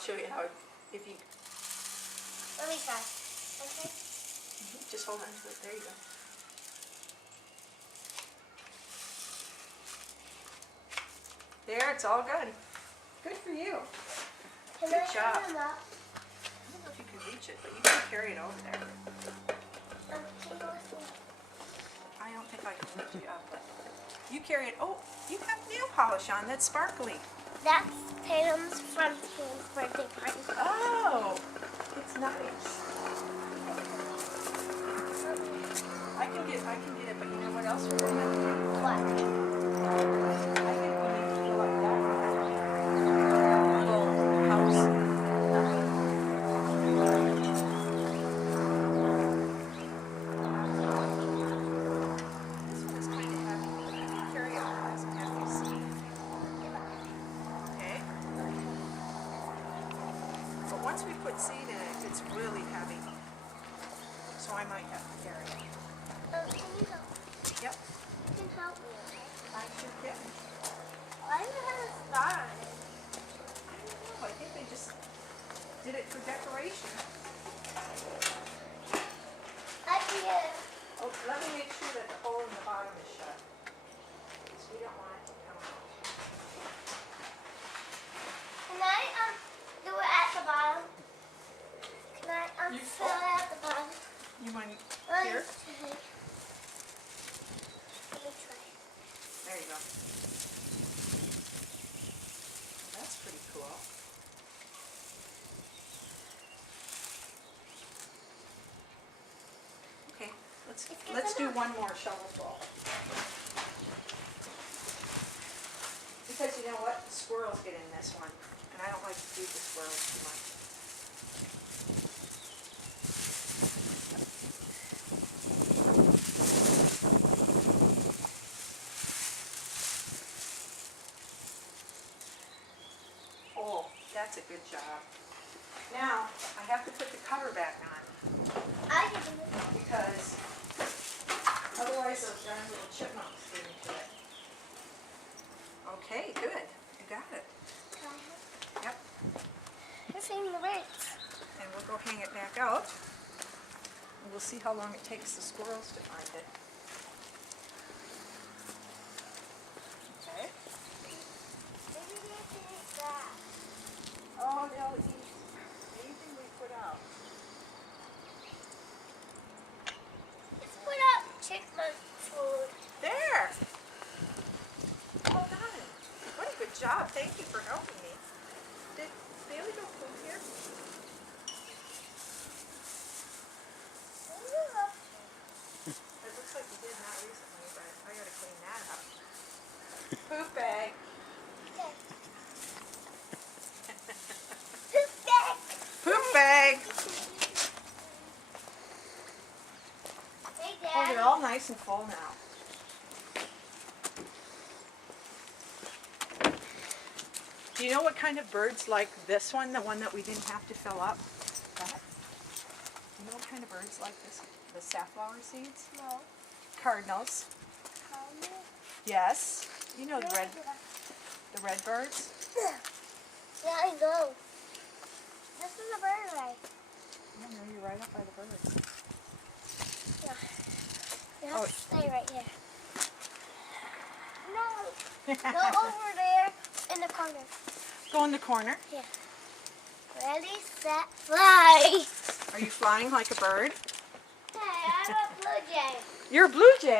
show you how, if you... Let me try. Okay. Just hold on to it. There you go. There, it's all good. Good for you. Can Good I job. open them up? I don't know if you can reach it, but you can carry it over there. Can you listen? I don't think I can lift you up, but you carry it. Oh, you have nail polish on that's sparkly. That's Tatum's from his birthday party. Oh, it's nice. I can get it, but you know what else we're going to do? What? I think we need to go like that. Little house. This one is kind of heavy. If you carry it, it doesn't have to see. Okay? But once we put seed in it, it's really heavy. So I might have to carry it. Can you help? Yep. You can help me, okay? I sure can. Why do you have a star on it? I don't know. I think they just did it for decoration. I can get it. Oh, let me make sure that the hole in the bottom is shut. Because we don't want it to come out. Can I do it at the bottom? Can I You- fill it at the bottom? You want Let here? me try. There you go. That's pretty cool. Okay, let's do one more shovelful. Because you know what? The squirrels get in this one. And I don't like to feed the squirrels too much. Oh, that's a good job. Now, I have to put the cover back on I can do it. because otherwise those darn little chipmunks get into it. Okay, good. You got it. Yep. You're seeing the birds. And we'll go hang it back out. And we'll see how long it takes the squirrels to find it. Okay. Maybe they can eat that. Oh, they'll eat anything we put out. Let's put up chipmunk food. There! Well done. What a good job. Thank you for helping me. Did Bailey go poop here? It looks like you did not recently, but I gotta clean that up. Poop bag. Okay. Poop bag. Poop bag. Hey, Oh, Dad. they're all nice and full now. Do you know what kind of birds like this one, the one that we didn't have to fill up? That? Do you know what kind of birds like this? The safflower seeds? No. Cardinals. Comment. Yes. You know the red birds? Yeah, I know. This is a bird right. I know, you're right up by the birds. Yeah. You have to stay right here. No. Go over there in the corner. Go in the corner. Yeah. Ready, set, fly. Are you flying like a bird? Hey, I'm a blue jay. You're a blue jay.